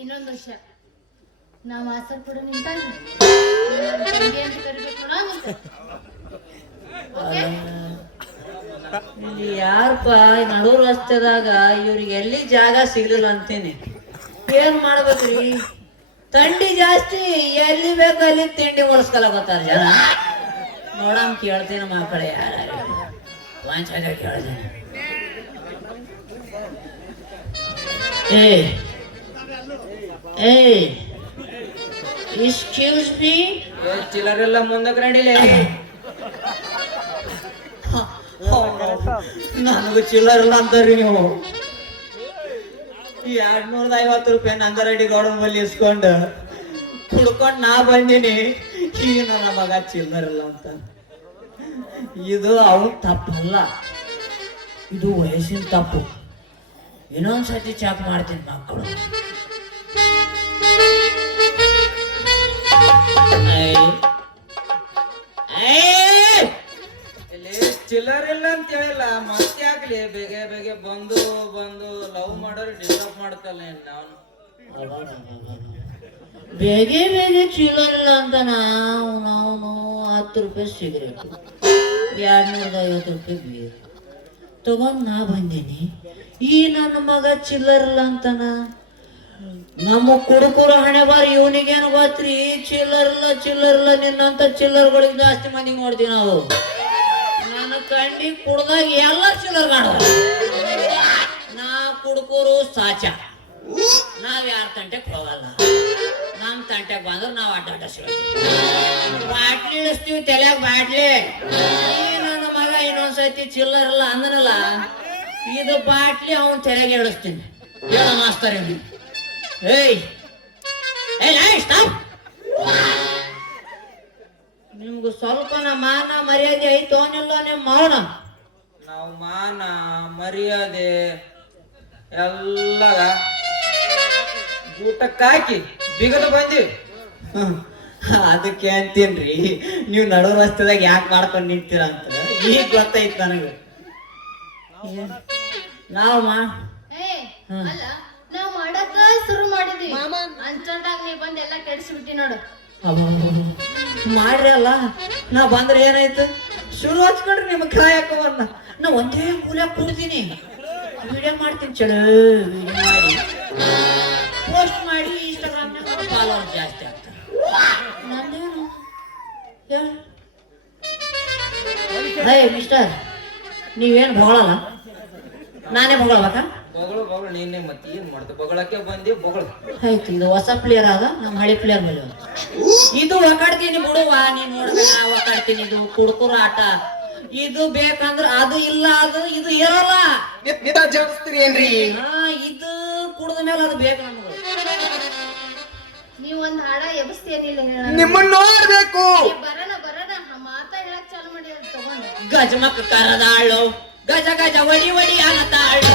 ಇನ್ನೊಂದು ವರ್ಷ ನಾವು ಆಸರ್ ಕೂಡ ನಿಂತಾಗ ಅಂತ ಕರಿಬೇಕು ಇಲ್ಲಿ ಯಾರಪ್ಪ ನಡು ರಸ್ತೆದಾಗ ಇವ್ರಿಗೆ ಎಲ್ಲಿ ಜಾಗ ಸಿಗ್ಲಿಲ್ಲ ಅಂತೀನಿ. ಏನ್ ಮಾಡ್ಬೇಕ್ರಿ? ಥಂಡಿ ಜಾಸ್ತಿ, ಎಲ್ಲಿ ಬೇಕು ಅಲ್ಲಿ ತಿಂಡಿ ಓಡಿಸ್ಕೊಲ ಗೊತ್ತಾರ ಜನ. ನೋಡಮ್ ಕೇಳ್ತೀನಿ ಮಕ್ಕಳೇ, ಯಾರು ವಾಂಚಾಗ ಕೇಳ್ತೀನಿ. ಎಕ್ಸ್ಕ್ಯೂಸ್ ಮೀ, ಚಿಲ್ಲರೆಲ್ಲ ಮುಂದಕ್ಕೆ ನಡಿಲೆ. ನನಗೂ ಚಿಲ್ಲರ್ ಇಲ್ಲ ಅಂತಾರ್ರಿ ನೀವು. 250 ನಂದರೆಡ್ಡಿ ಗೌಡನ ಬಲ್ಲಿ ಇಸ್ಕೊಂಡು ಕುಡ್ಕೊಂಡು ನಾ ಬಂದೀನಿ. ಈಗ ನನ್ನ ಮಗ ಚಿಲ್ಲರ್ ಇಲ್ಲ ಅಂತ. ಇದು ಅವನು ತಪ್ಪಲ್ಲ, ಇದು ವಯಸ್ಸಿನ ತಪ್ಪು. ಇನ್ನೊಂದ್ಸತಿ ಚಾಕ್ ಮಾಡ್ತೀನಿ ಮಕ್ಕಳು. ಚಿಲ್ಲರ್ ಇಲ್ಲ ಅಂತ ಹೇಳಿಲ್ಲ, ಮತ್ತೆ ಆಗ್ಲಿ ಬೇಗ ಬೇಗ ಬಂದು ಬಂದು ಲವ್ ಮಾಡೋರು ಡಿಸ್ಟರ್ಬ್ ಮಾಡ್ತಲ್ಲ ನಾವು. ಬೇಗ ಬೇಗ ಚಿಲ್ಲರ್ ಇಲ್ಲ ಅಂತ ನಾವು 10 ರೂಪಾಯಿ ಸಿಗರೇಟ್, 250 ರೂಪಾಯಿ ಬೀರ್ ತಗೊಂಡ್ ನಾ ಬಂದೀನಿ. ಈ ನನ್ನ ಮಗ ಚಿಲ್ಲರ್ ಇಲ್ಲ ಅಂತಾನ. ನಮ್ಮ ಕುಡುಕುರ ಹಣೆ ಬಾರಿ ಇವನಿಗೇನು ಗೊತ್ತ್ರಿ? ಚಿಲ್ಲರ್ ಇಲ್ಲ ನಿನ್ನಂತ ಚಿಲ್ಲರ್ಗಳಿಗೆ ಜಾಸ್ತಿ ಮಂದಿ ನೋಡ್ತೀವಿ ನಾವು. ನನ್ನ ಕಂಡಿ ಕುಡ್ದಾಗ ಎಲ್ಲ ಚಿಲ್ಲರ್ ಕಾಣುವ. ನಾ ಕುಡುಕೂರು ಸಾಚ, ನಾವ್ ಯಾರ ತಂಟೆಗೆ ಹೋಗಲ್ಲ. ನಮ್ ತಂಟೆಗೆ ಬಂದ್ರೆ ನಾವು ಅಡ್ಡ ಸಿಗ್ತೀವಿ, ಬಾಟ್ಲಿ ಇಳಿಸ್ತೀವಿ ತಲೆಯಾಗ ಬಾಟ್ಲಿ. ನನ್ನ ಮಗ ಇನ್ನೊಂದ್ಸತಿ ಚಿಲ್ಲರ್ ಇಲ್ಲ ಅಂದನಲ್ಲ, ಇದು ಬಾಟ್ಲಿ ಅವನ್ ತಲೆಗೆ ಇಳಿಸ್ತೀನಿ. ಹೇಳ ಮಾಸ್ತರ್, ನಿಮ್ಗೂ ಸ್ವಲ್ಪ ಮಾನ ಮರ್ಯಾದೆ ಐತೋ ನಿಲ್ಲ ನಿಮ್ಮ ಮೌನ? ನಾವು ಮಾನ ಮರ್ಯಾದೆ ಎಲ್ಲ ಊಟಕ್ಕಾಕಿ ಬಿಗದ ಬಂದಿವಿ. ಅದಕ್ಕೆ ಅಂತೀನ್ರಿ, ನೀವು ನಡು ರಸ್ತೆದಾಗ ಯಾಕೆ ಮಾಡ್ಕೊಂಡು ನಿಂತೀರ ಅಂತ ಈಗ ಗೊತ್ತಾಯ್ತು ನನಗೆ. ನಾವು ಅಲ್ಲ, ನಾವ್ ಮಾಡಕ ಶುರು ಮಾಡಿದ್ವಿ, ಅಂಚಂದಾಗ ನೀ ಬಂದ್ ಎಲ್ಲ ಕೆಡಿಸ್ಬಿಟ್ಟಿ ನೋಡು. ಮಾಡ್ರಿ ಅಲ್ಲ, ನಾ ಬಂದ್ರೆ ಏನಾಯ್ತು? ಶುರು ಹಚ್ಕೊಂಡ್ರಿ ನಿಮ್ ಕಾಯಕವನ್ನ. ನಾ ಒಂದೇ ಮೂಲೆ ಕೂಡ್ತೀನಿ, ವಿಡಿಯೋ ಮಾಡ್ತೀನಿ, ಚಲೋ ವಿಡಿಯೋ ಮಾಡಿ ಪೋಸ್ಟ್ ಮಾಡಿ ಇನ್ಸ್ಟಾಗ್ರಾಮ್ನಾಗ ಫಾಲೋವರ್ ಜಾಸ್ತಿ ಆಗ್ತಾರೆ. ನಂದೇನು ಮಿಸ್ಟರ್, ನೀವೇನು ಹೊಗಳಲ್ಲ, ನಾನೇ ಹೊಗಳಬೇಕಾ? ಬೊಗಳು ನೀನೆ ಮತ್ತೆ ಏನ್ ಮಾಡ್ತ? ಬೊಗಳಕ್ಕೆ ಬಂದಿ ಬೊಗಳು. ಆಯ್ತು, ಇದು ಹೊಸ ಪ್ಲೇಯರ್ ಆದ, ನಮ್ಮ ಹಳಿ ಪ್ಲೇಯರ್ ಮೇಲೆ ಇದು ಒಕಾಡ್ತೀನಿ ಬಿಡುವ. ನೀನ್ ನೋಡ್ಬೇಡ, ಒಕಾಡ್ತೀನಿ. ಇದು ಕುಡ್ಕುರ ಆಟ. ಇದು ಬೇಕಂದ್ರ ಅದು ಇಲ್ಲ, ಅದು ಇದು ಇರಲ್ಲ. ಏನ್ರಿ? ಇದು ಕುಡ್ದ ಮೇಲೆ ಅದು ಬೇಕು ನಮ್ಗೆ. ನೀವ್ ಒಂದ್ ಹಾಡ ಎಬ್ಸ್ತೇನಿಲ್ಲ, ನಿಮ್ಮನ್ನ ನೋಡ್ಬೇಕು. ಬರೋಣ ಮಾತಾ ಹೇಳಕ್ ಚಾಲು ಮಾಡಿ ತಗೊಂಡು ಗಜಮಕ್ ಕರದಾಳು, ಗಜ ಗಜ ವಡಿ ವಡಿ ಅನ್ನತಾಳು.